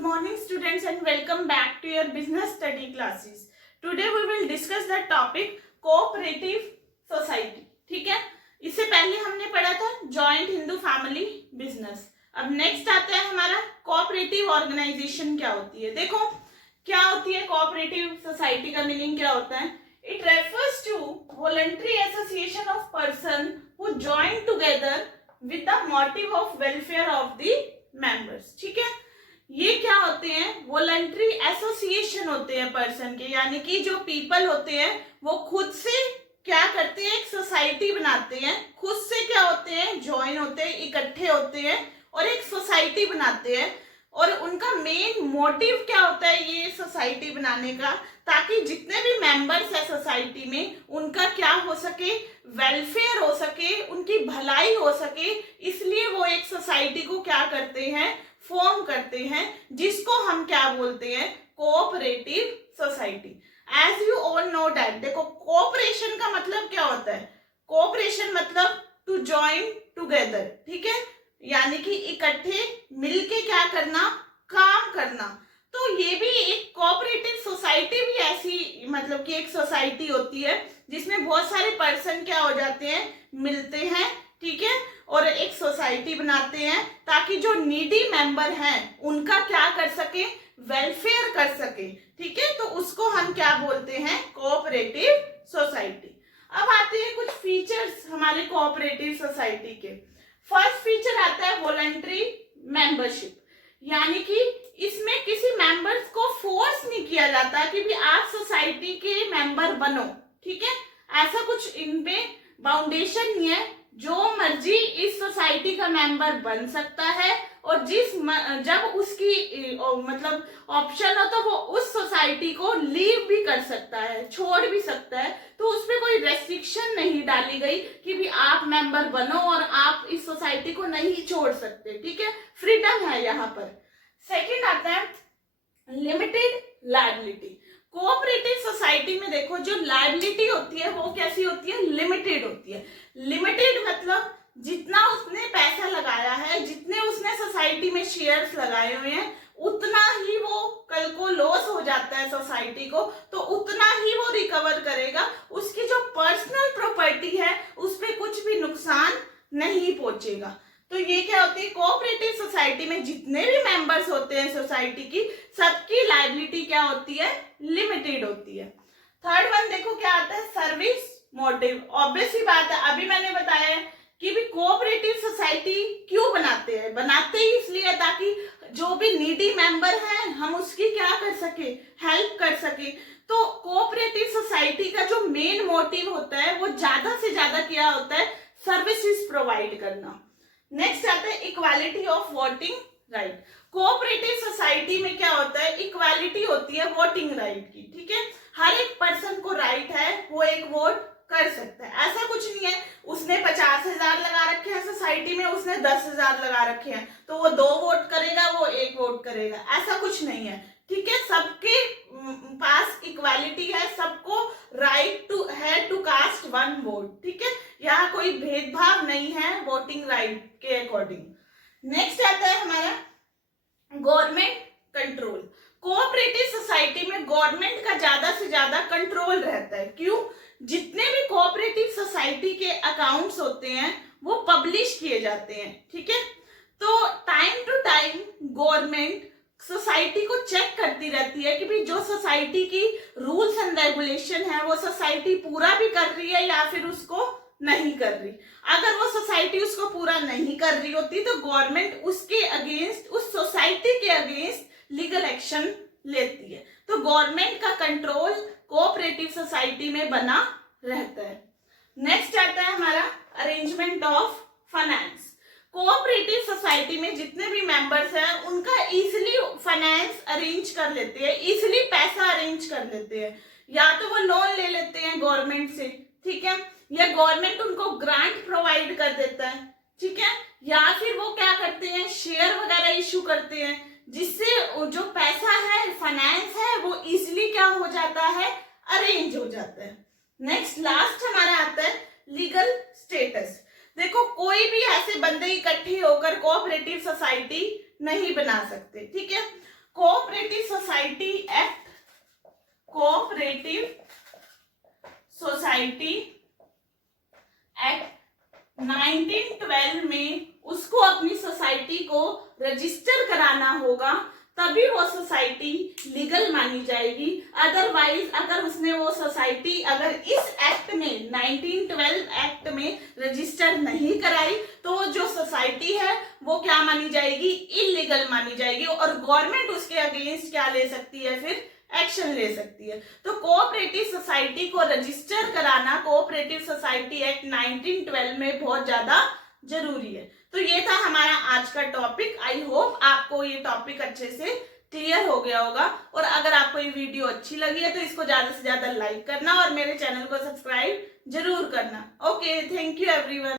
Good morning students and welcome back to your business study classes. Today we will discuss the topic cooperative society. ठीक है, इससे पहले हमने पढ़ा था जॉइंट हिंदू फैमिली बिजनेस. अब नेक्स्ट आता है हमारा कोऑपरेटिव ऑर्गेनाइजेशन क्या होती है. देखो क्या होती है कोऑपरेटिव सोसाइटी का मीनिंग क्या होता है. It refers to voluntary association of person who join together with the motive of welfare of the members. ठीक है, ये क्या होते हैं, वॉलंटरी एसोसिएशन होते हैं पर्सन के, यानी कि जो पीपल होते हैं वो खुद से क्या करते हैं, एक सोसाइटी बनाते हैं, खुद से क्या होते हैं, ज्वाइन होते हैं, इकट्ठे होते हैं और एक सोसाइटी बनाते हैं. और उनका मेन मोटिव क्या होता है ये सोसाइटी बनाने का, ताकि जितने भी मेंबर्स है सोसाइटी में उनका क्या हो सके, वेलफेयर हो सके, उनकी भलाई हो सके. इसलिए वो एक सोसाइटी को क्या करते हैं, फॉर्म करते हैं, जिसको हम क्या बोलते हैं, cooperative society. As you all know that, देखो कोऑपरेशन का मतलब क्या होता है, कोऑपरेशन मतलब टू जॉइन टुगेदर. ठीक है, यानी कि इकट्ठे मिलके क्या करना, काम करना. तो ये भी एक कोऑपरेटिव सोसाइटी भी ऐसी मतलब कि एक सोसाइटी होती है जिसमें बहुत सारे पर्सन क्या हो जाते हैं, मिलते हैं. ठीक है, और एक सोसाइटी बनाते हैं ताकि जो नीडी मेंबर हैं उनका क्या कर सके, वेलफेयर कर सके. ठीक है, तो उसको हम क्या बोलते हैं, कोऑपरेटिव सोसाइटी. अब आते हैं कुछ फीचर्स हमारे कोऑपरेटिव सोसाइटी के. फर्स्ट फीचर आता है वॉलंटरी मेंबरशिप, यानी कि इसमें किसी मेंबर्स को फोर्स नहीं किया जाता कि भी आप सोसाइटी के मेंबर बनो. ठीक है, ऐसा कुछ इनमें बाउंडेशन नहीं है, जो मर्जी इस सोसाइटी का मेंबर बन सकता है और जब उसकी मतलब ऑप्शन हो तो वो उस सोसाइटी को लीव भी कर सकता है, छोड़ भी सकता है. तो उसमें कोई रेस्ट्रिक्शन नहीं डाली गई कि भी आप मेंबर बनो और आप इस सोसाइटी को नहीं छोड़ सकते. ठीक है, फ्रीडम है यहाँ पर. सेकंड आता है लिमिटेड लायबिलिटी. कोऑपरेटिव सोसाइटी में देखो जो लायबिलिटी होती है वो कैसी होती है, लिमिटेड होती है. लिमिटेड मतलब जितना उसने पैसा लगाया है, जितने उसने सोसाइटी में शेयर्स लगाए हुए हैं, उतना ही वो कल को लॉस हो जाता है सोसाइटी को तो उतना ही वो रिकवर करेगा. उसकी जो पर्सनल प्रॉपर्टी है उस पर कुछ भी नुकसान नहीं पहुंचेगा. तो ये क्या होती है, कोऑपरेटिव सोसाइटी में जितने भी मेंबर्स होते हैं सोसाइटी की, सबकी लायबिलिटी क्या होती है, लिमिटेड होती है. थर्ड वन देखो क्या आता है, सर्विस मोटिव. ऑब्वियस ही बात है, अभी मैंने बताया है कि भी कोऑपरेटिव सोसाइटी क्यों बनाते हैं, बनाते ही इसलिए ताकि जो भी नीडी मेंबर है हम उसकी क्या कर सके, हेल्प कर सके. तो कोऑपरेटिव सोसाइटी का जो मेन मोटिव होता है वो ज्यादा से ज्यादा क्या होता है, सर्विसेज प्रोवाइड करना. नेक्स्ट आता है equality of voting right. Cooperative society में क्या होता है, इक्वालिटी होती है वोटिंग राइट की. ठीक है, हर एक पर्सन को राइट है, वो एक वोट कर सकता है. ऐसा कुछ नहीं है उसने 50,000 लगा रखे हैं सोसाइटी में, उसने 10,000 लगा रखे हैं तो वो 2 वोट करेगा, वो 1 वोट करेगा, ऐसा कुछ नहीं है. ठीक है, सबके पास इक्वालिटी है, सबको राइट टू है टू कास्ट 1 वोट. ठीक है, यहाँ कोई भेदभाव नहीं है वोटिंग राइट के अकॉर्डिंग. नेक्स्ट आता है हमारा गवर्नमेंट कंट्रोल. कोऑपरेटिव सोसाइटी में गवर्नमेंट का ज्यादा से ज्यादा कंट्रोल रहता है. क्यों, जितने भी कोऑपरेटिव सोसाइटी के अकाउंट्स होते हैं वो पब्लिश किए जाते हैं. ठीक है, तो time to time government society को चेक करती रहती है कि भी जो सोसाइटी की रूल्स एंड रेगुलेशन है वो सोसाइटी पूरा भी कर रही है या फिर उसको नहीं कर रही. अगर वो सोसाइटी उसको पूरा नहीं कर रही होती तो गवर्नमेंट उसके अगेंस्ट, उस सोसाइटी के अगेंस्ट लीगल एक्शन लेती है. तो गवर्नमेंट का कंट्रोल कोऑपरेटिव सोसाइटी में बना रहता है. नेक्स्ट आता है हमारा arrangement of finance. Cooperative society में जितने भी मेंबर्स हैं उनका इजीली फाइनेंस अरेंज कर लेते हैं, इजीली पैसा अरेंज कर लेते हैं. या तो वो लोन ले लेते हैं गवर्नमेंट से, ठीक है, या गवर्नमेंट उनको ग्रांट प्रोवाइड कर देता है. ठीक है, या फिर वो क्या करते हैं, शेयर वगैरह इशू करते हैं, जिससे जो पैसा है, फाइनेंस है, वो इजीली क्या हो जाता है, अरेंज हो जाता है. नेक्स्ट लास्ट हमारा आता है लीगल स्टेटस. देखो कोई भी ऐसे बंदे इकट्ठे होकर कोऑपरेटिव सोसाइटी नहीं बना सकते. ठीक है, cooperative society act, cooperative society act 1912 में उसको अपनी सोसाइटी को रजिस्टर कराना होगा, तभी वो सोसाइटी लीगल मानी जाएगी। अदरवाइज अगर उसने वो सोसाइटी अगर इस एक्ट में 1912 एक्ट में रजिस्टर नहीं कराई तो वो जो सोसाइटी है वो क्या मानी जाएगी, इलीगल मानी जाएगी, और गवर्नमेंट उसके अगेंस्ट क्या ले सकती है, फिर एक्शन ले सकती है। तो कोऑपरेटिव सोसाइटी को रजिस्टर कराना कोऑपरेटिव सोसाइटी एक्ट 1912 में बहुत ज्यादा जरूरी है। तो ये था हमारा आज का टॉपिक। आई होप आपको ये टॉपिक अच्छे से क्लियर हो गया होगा, और अगर आपको ये वीडियो अच्छी लगी है तो इसको ज्यादा से ज्यादा लाइक करना और मेरे चैनल को सब्सक्राइब जरूर करना। Okay, thank you everyone.